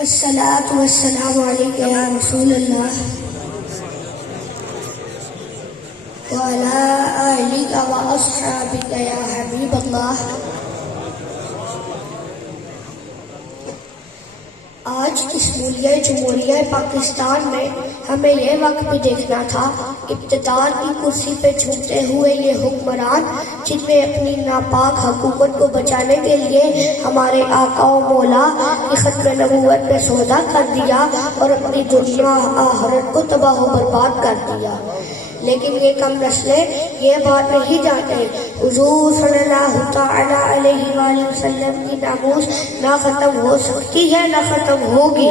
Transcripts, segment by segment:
الصلاة والسلام عليك يا رسول الله وعلى آلك وأصحابك يا حبيب الله. آج اس ملیہ جمہوریہ پاکستان میں ہمیں یہ وقت بھی دیکھنا تھا اقتدار کی کرسی پہ جھومتے ہوئے یہ حکمران جن میں اپنی ناپاک حکومت کو بچانے کے لیے ہمارے آقا و مولا کی ختم نبوت پہ سودا کر دیا اور اپنی دنیا آخرت کو تباہ و برباد کر دیا. لیکن یہ کم نسلیں یہ بات نہیں جانتے حضور صلی اللہ تعالیٰ علیہ وآلہ وسلم کی ناموس نہ ختم ہو سکتی ہے نہ ختم ہوگی.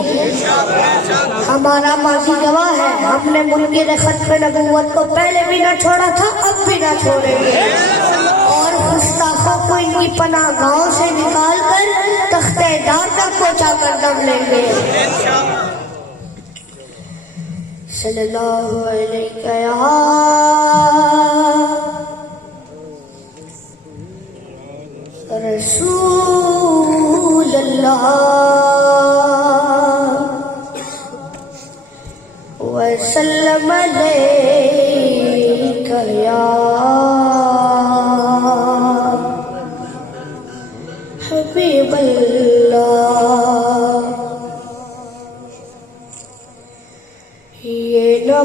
ہمارا ماضی گواہ ہے ہم نے منکر ختم نبوت کو پہلے بھی نہ چھوڑا تھا اب بھی نہ چھوڑیں گے اور گستاخوں کو ان کی پناہ گاہوں سے نکال کر تختِ دار تک پہنچا کر دم لیں گے. صلی اللہ علیہ یا رسول اللہ وسلم علیک یا حبیب اللہ. یہ نہ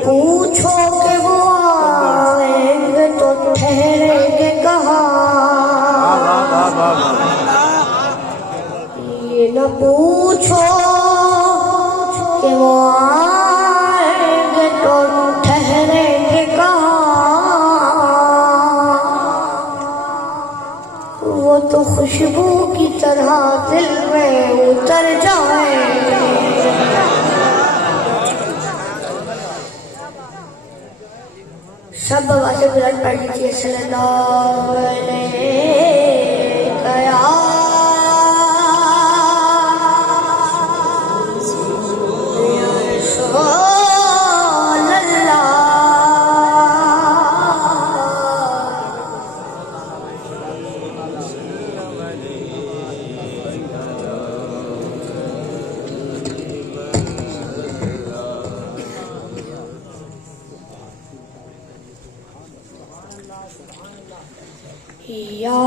پوچھو کہ وہ آئیں گے تو ٹھہریں گے کہاں. یہ نہ پوچھو کہ وہ آئیں گے تو ٹھہریں گے کہاں. وہ تو خوشبو کی طرح دل میں اتر جائیں گے. سب آوازیں بلند پڑھ لیجیے. صلی اللہ علیہ یا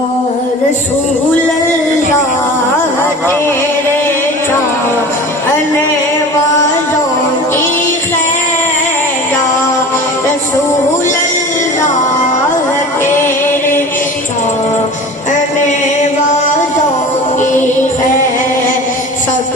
رسول اللہ. یا رسول اللہ تیرے چاہنے والوں کی خیر. یا رسول اللہ تیرے چاہنے والوں کی خیر. سب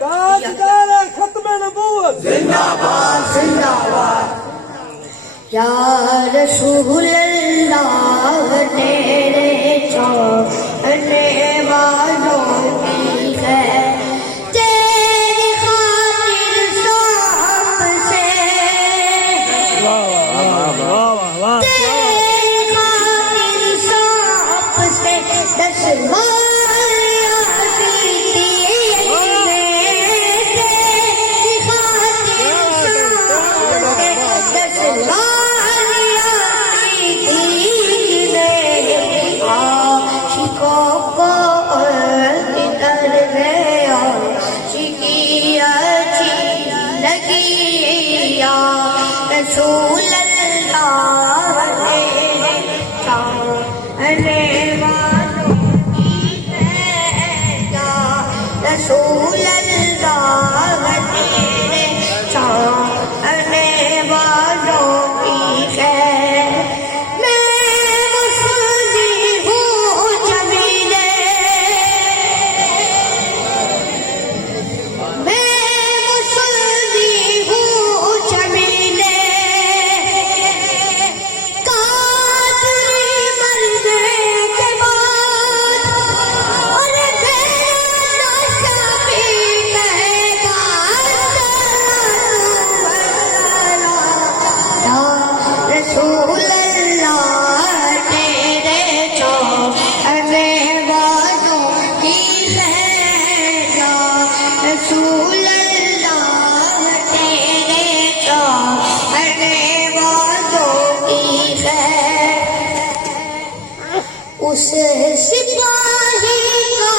تاجدار ختم نبوت زندہ باد زندہ باد. یا رسول اللہ تیرے چاہنے والوں کی خیر. تیری خاطر سانپ سے تیری خاطر سانپ سے دشمن اسے سپاہی کا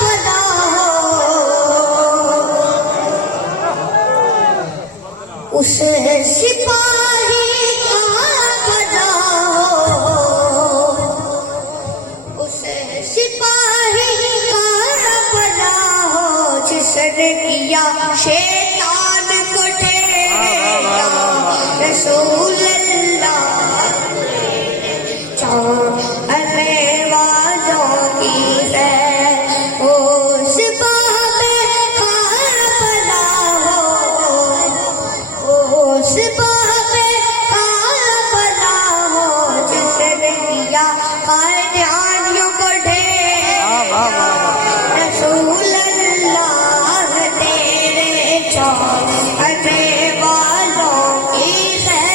بنا ہو، اسے سپاہی کا بنا ہو، اسے سپاہی کا بنا ہو، جس نے کیا شیطان کو ٹھیکا، رسول اللہ چاہنے والوں کی ہے، اس باب خار بنا ہو، اس باب خار بنا ہو، جس نے کیا قادیانیوں کو ڈھیرا، رسول اللہ تیرے چاہنے والوں کی ہے،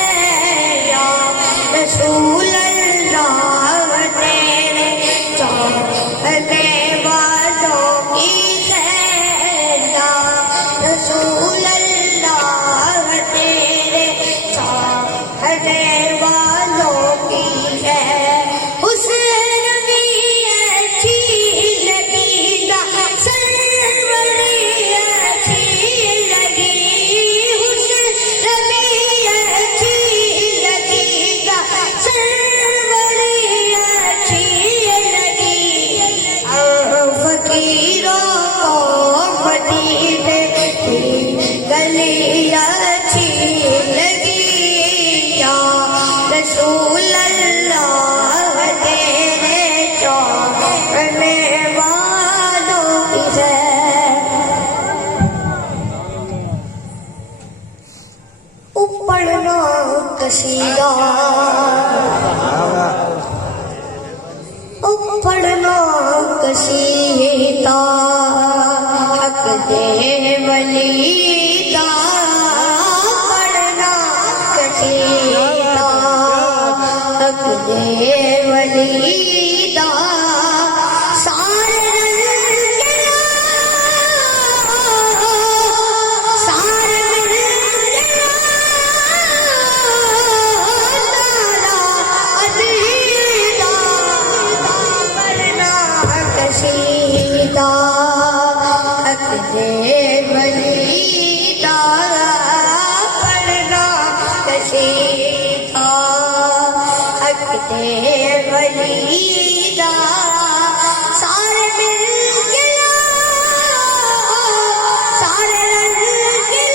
یا رسول اللہ تیرے چاہنے والوں کی ہے، یا رسول اللہ تیرے چاہنے والوں کی ہے، اسے نبی اچھی لگی نہ سروری اچھی لگی، اسے نبی اچھی لگی نہ سروری اچھی لگی، فقیروں کو مدینے کی گلی اچھی لگی، یا رسول اللہ تیرے چاہنے والوں کی ہے۔ پڑھنا قصیدہ، پڑھنا قصیدہ، حق دے ولی دا، پڑھنا قصیدہ، حق دے ولی دا، سارے رنگ کے سارے رنگ کے پڑھنا قصیدہ، حق دے ولی دا، پڑھنا قصیدہ، حق دے ولی دا، سارے مل کے سارے رنگ کے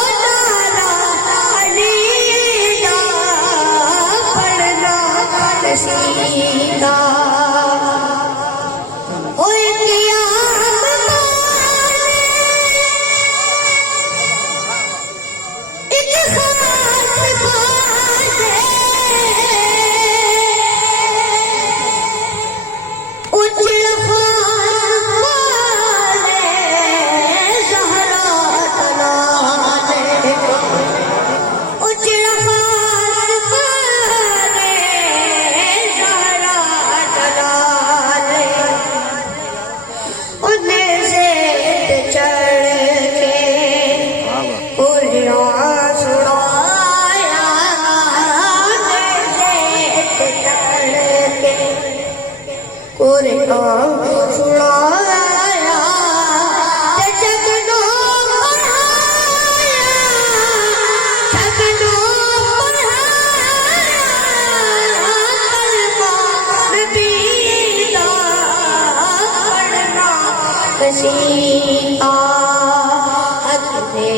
نالا علی دا، پڑھنا قصیدہ، ہوئے قیام ایک خاص بات ہے، اجڑ خاص والے زہرا تلالے، اجڑ خاص والے زہرا تلالے، انہیں زید چڑھ کے قرآن سنایا، انہیں زید چڑھ کے قرآن سنایا، جگنوں پڑھایا، جگنوں پڑھایا، کلمہ نبی دا، پڑھنا قصیدہ، حق دے